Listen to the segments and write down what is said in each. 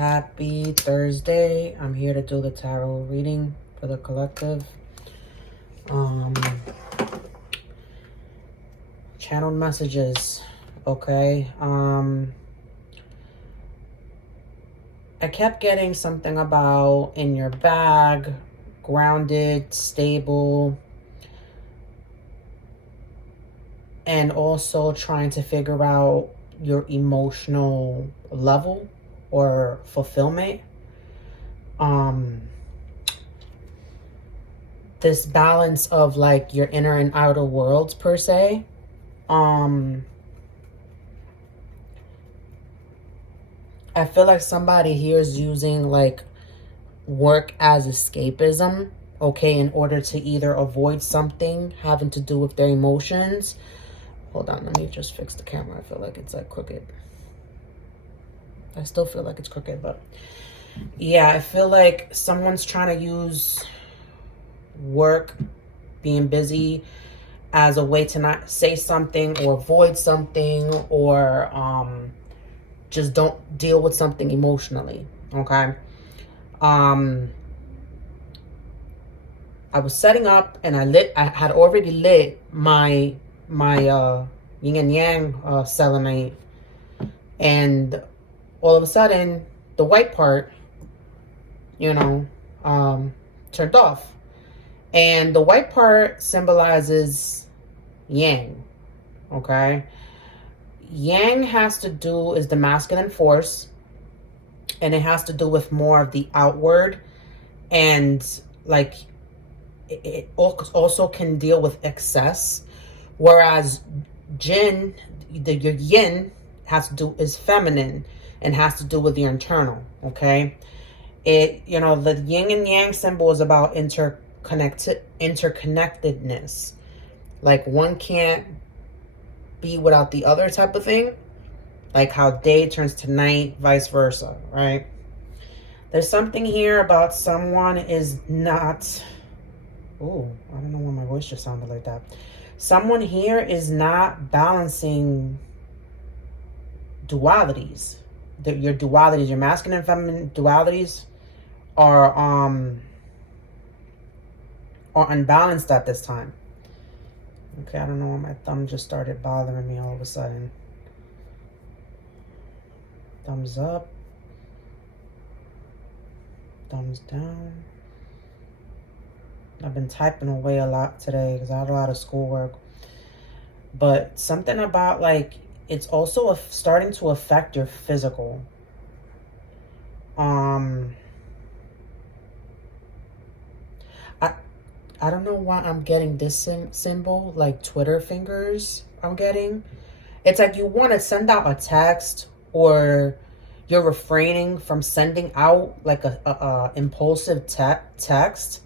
Happy Thursday. I'm here to do the tarot reading for the collective. Channeled messages. Okay. I kept getting something about in your bag, grounded, stable, and also trying to figure out your emotional level or fulfillment. This balance of like your inner and outer worlds per se. I feel like somebody here is using like work as escapism, okay, in order to either avoid something having to do with their emotions. Hold on, let me just fix the camera. I feel like it's like crooked. I still feel like it's crooked, but yeah, I feel like someone's trying to use work, being busy, as a way to not say something or avoid something, or just don't deal with something emotionally, okay? I was setting up and I had already lit my yin and yang selenite, and all of a sudden the white part, turned off. And the white part symbolizes yang, okay? Yang has to do, is the masculine force, and it has to do with more of the outward, and like it also can deal with excess, whereas Jin, your yin, has to do, is feminine and has to do with your internal, okay? The yin and yang symbol is about interconnectedness. Like one can't be without the other type of thing. Like how day turns to night, vice versa, right? There's something here about someone is not... Oh, I don't know why my voice just sounded like that. Someone here is not balancing dualities. Your dualities, your masculine and feminine dualities are unbalanced at this time. Okay, I don't know why my thumb just started bothering me all of a sudden. Thumbs up. Thumbs down. I've been typing away a lot today because I had a lot of schoolwork. But something about like, it's also starting to affect your physical. I don't know why I'm getting this symbol, like Twitter fingers I'm getting. It's like you want to send out a text, or you're refraining from sending out like a impulsive text.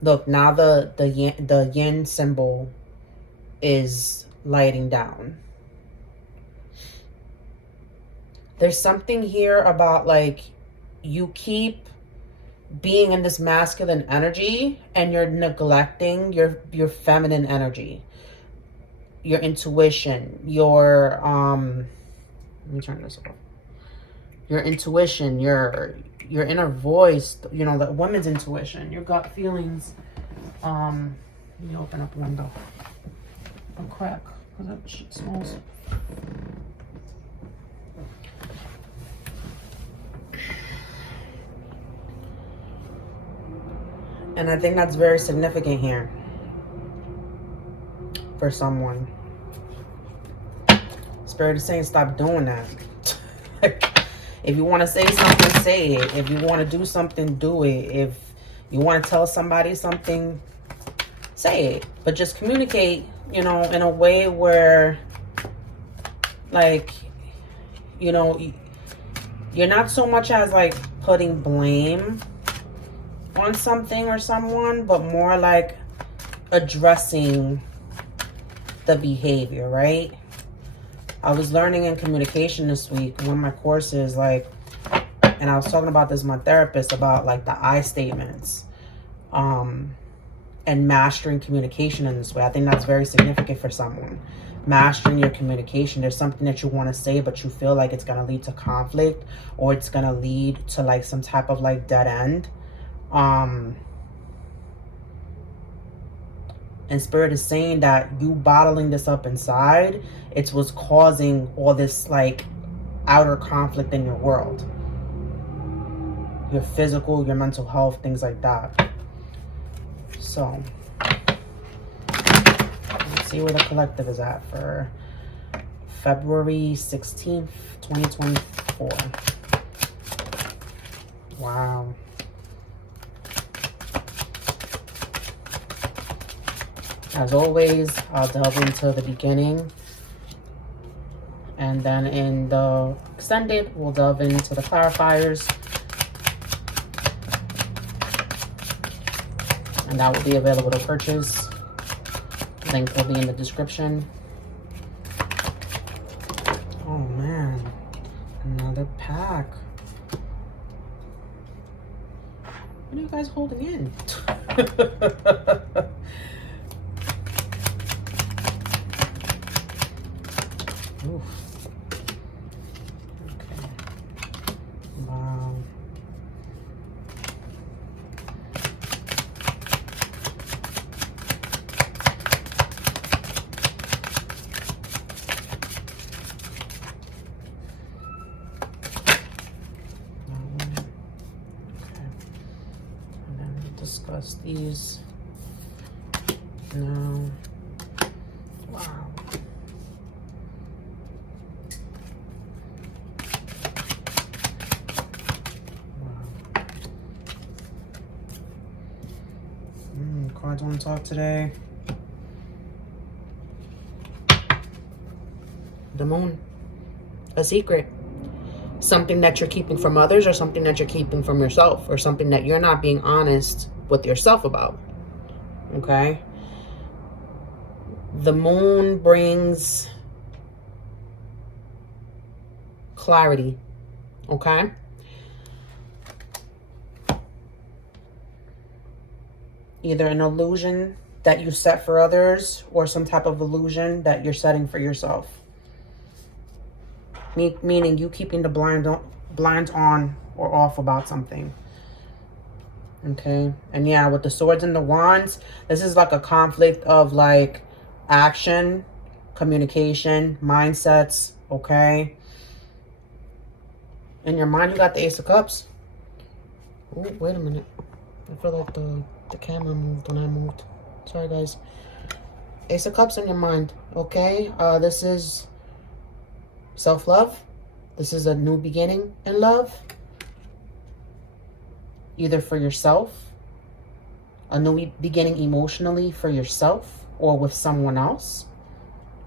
Look, now the yin symbol is lighting down. There's something here about like you keep being in this masculine energy and you're neglecting your feminine energy, your intuition, your let me turn this off. Your intuition, your inner voice, the woman's intuition, your gut feelings. Let me open up a window. A crack, because that shit smells. And I think that's very significant here for someone. Spirit is saying stop doing that. If you want to say something, say it. If you want to do something, do it. If you want to tell somebody something, say it. But just communicate, in a way where, like, you're not so much as like putting blame on something or someone, but more like addressing the behavior, right? I was learning in communication this week, one of my courses, like, and I was talking about this with my therapist about like the I statements, and mastering communication in this way. I think that's very significant for someone, mastering your communication. There's something that you want to say, but you feel like it's going to lead to conflict, or it's going to lead to like some type of like dead end. And Spirit is saying that you bottling this up inside, it's what's causing all this like outer conflict in your world. Your physical, your mental health, things like that. So, let's see where the collective is at for February 16th, 2024. Wow. As always, I'll delve into the beginning. And then in the extended, we'll delve into the clarifiers. And that will be available to purchase. Link will be in the description. Oh man, another pack. What are you guys holding in? Oof. Okay. Wow. Discuss these now. Wow. Cards want to talk today. The Moon. A secret. Something that you're keeping from others, or something that you're keeping from yourself, or something that you're not being honest with yourself about. Okay? The Moon brings clarity. Okay? Either an illusion that you set for others, or some type of illusion that you're setting for yourself. Meaning you keeping the blind on or off about something. Okay? And yeah, with the Swords and the Wands, this is like a conflict of like action, communication, mindsets. Okay? In your mind, you got the Ace of Cups. Oh, wait a minute. I feel like the camera moved when I moved. Sorry, guys. Ace of Cups in your mind. Okay? This is self-love. This is a new beginning in love. Either for yourself, a new beginning emotionally for yourself, or with someone else.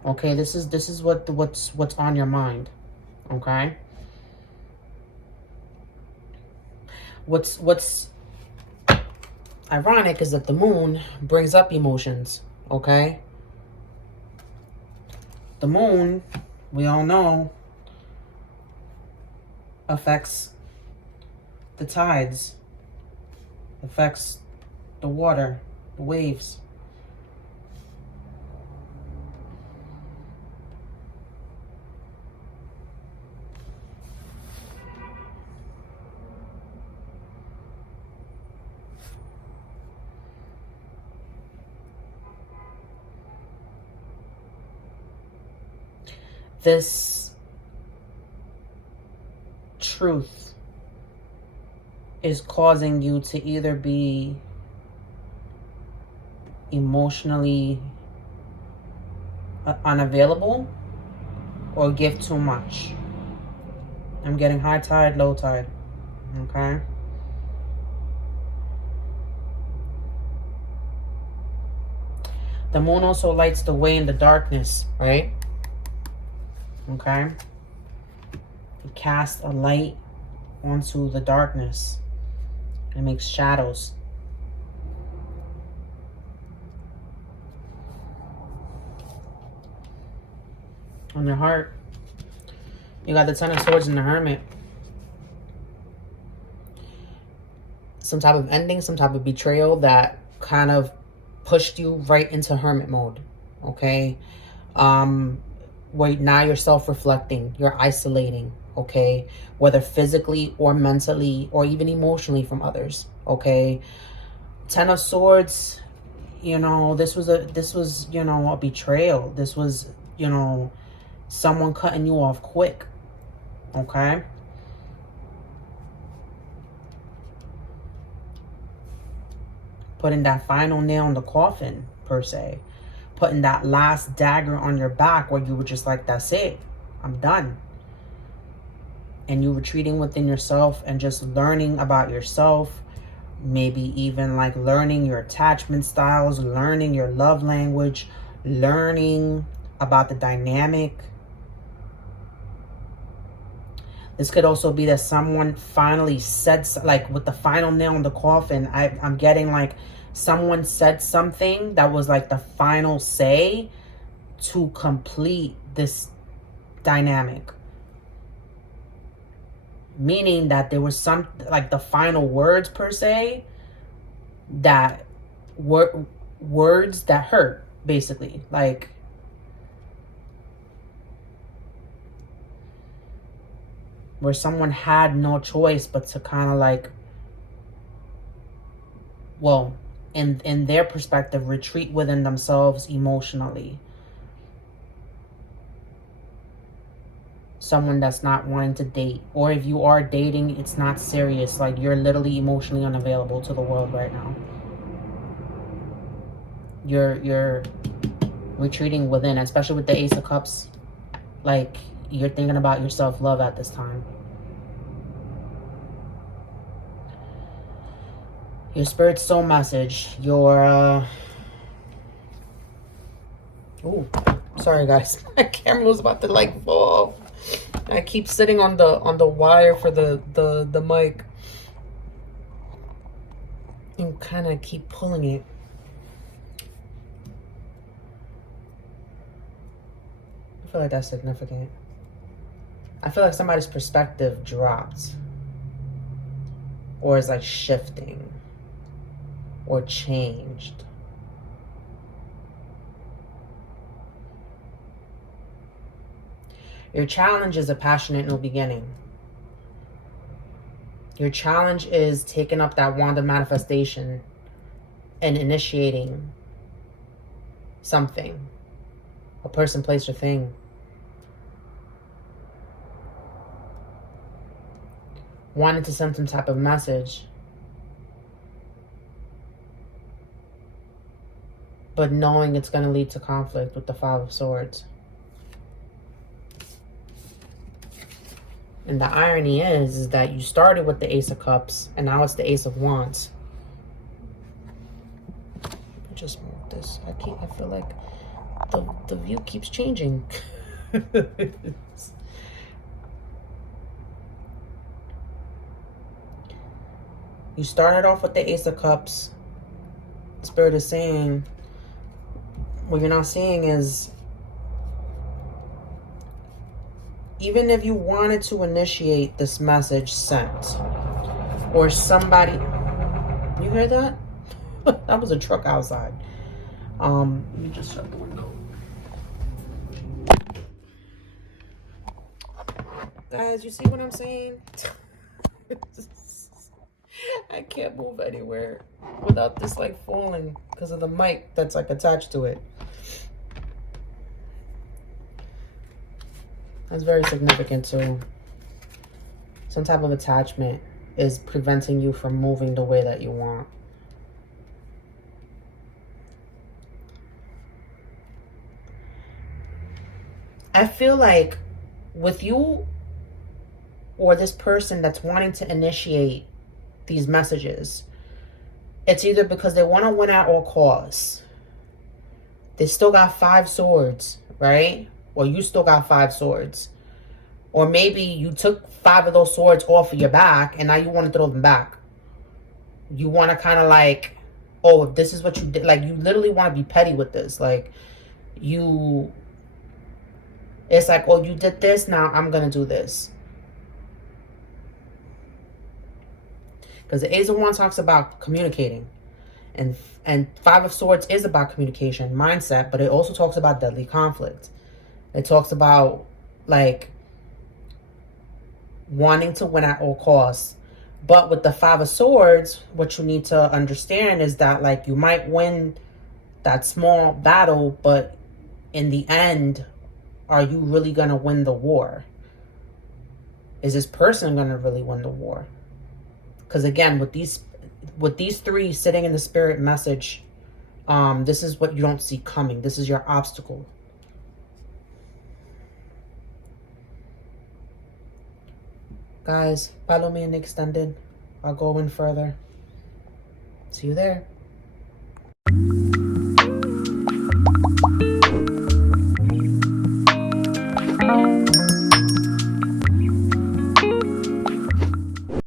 Okay, this is what's on your mind. Okay? What's ironic is that the Moon brings up emotions. Okay? The Moon, we all know, affects the tides, affects the water, the waves. This truth is causing you to either be emotionally unavailable or give too much. I'm getting high tide, low tide. Okay? The Moon also lights the way in the darkness, right? Okay? It casts a light onto the darkness. It makes shadows. On your heart, you got the Ten of Swords and the Hermit. Some type of ending, some type of betrayal that kind of pushed you right into hermit mode. Okay? Where now you're self-reflecting, you're isolating, okay, whether physically or mentally or even emotionally from others, okay. Ten of Swords, this was a betrayal. This was, someone cutting you off quick, okay. Putting that final nail in the coffin, per se. Putting that last dagger on your back where you were just like, that's it, I'm done. And you retreating within yourself and just learning about yourself. Maybe even like learning your attachment styles, learning your love language, learning about the dynamic. This could also be that someone finally said, like with the final nail in the coffin, I'm getting like someone said something that was like the final say to complete this dynamic. Meaning that there was some, like the final words per se, that were words that hurt, basically. Like, where someone had no choice but to kind of like, well, in their perspective, retreat within themselves emotionally. Someone that's not wanting to date, or if you are dating, it's not serious. Like, you're literally emotionally unavailable to the world right now. You're retreating within, especially with the Ace of Cups. Like, you're thinking about your self-love at this time. Your spirit soul message, your oh, sorry guys, my camera was about to like fall. I keep sitting on the wire for the mic and kind of keep pulling it. I feel like that's significant. I feel like somebody's perspective dropped, or is like shifting, or changed. Your challenge is a passionate new beginning. Your challenge is taking up that wand of manifestation and initiating something. A person, place, or thing. Wanting to send some type of message, but knowing it's going to lead to conflict with the Five of Swords. And the irony is that you started with the Ace of Cups, and now it's the Ace of Wands. Just move this. I feel like the view keeps changing. You started off with the Ace of Cups. Spirit is saying, what you're not seeing is, even if you wanted to initiate this message sent, or somebody, you hear that? That was a truck outside. Let me just shut the window. Guys, you see what I'm saying? I can't move anywhere without this like falling because of the mic that's like attached to it. That's very significant too. Some type of attachment is preventing you from moving the way that you want. I feel like with you or this person that's wanting to initiate these messages, it's either because they want to win at all costs. They still got 5 swords, right? Or you still got 5 swords. Or maybe you took 5 of those swords off of your back and now you want to throw them back. You want to kind of like, oh, if this is what you did, like you literally want to be petty with this. Like it's like, oh, you did this, now I'm going to do this. Because the Ace of Wands talks about communicating. And Five of Swords is about communication, mindset, but it also talks about deadly conflict. It talks about like wanting to win at all costs. But with the Five of Swords, what you need to understand is that like you might win that small battle, but in the end, are you really going to win the war? Is this person going to really win the war? Because again, with these three sitting in the spirit message, this is what you don't see coming. This is your obstacle. Guys, follow me in the extended. I'll go in further. See you there.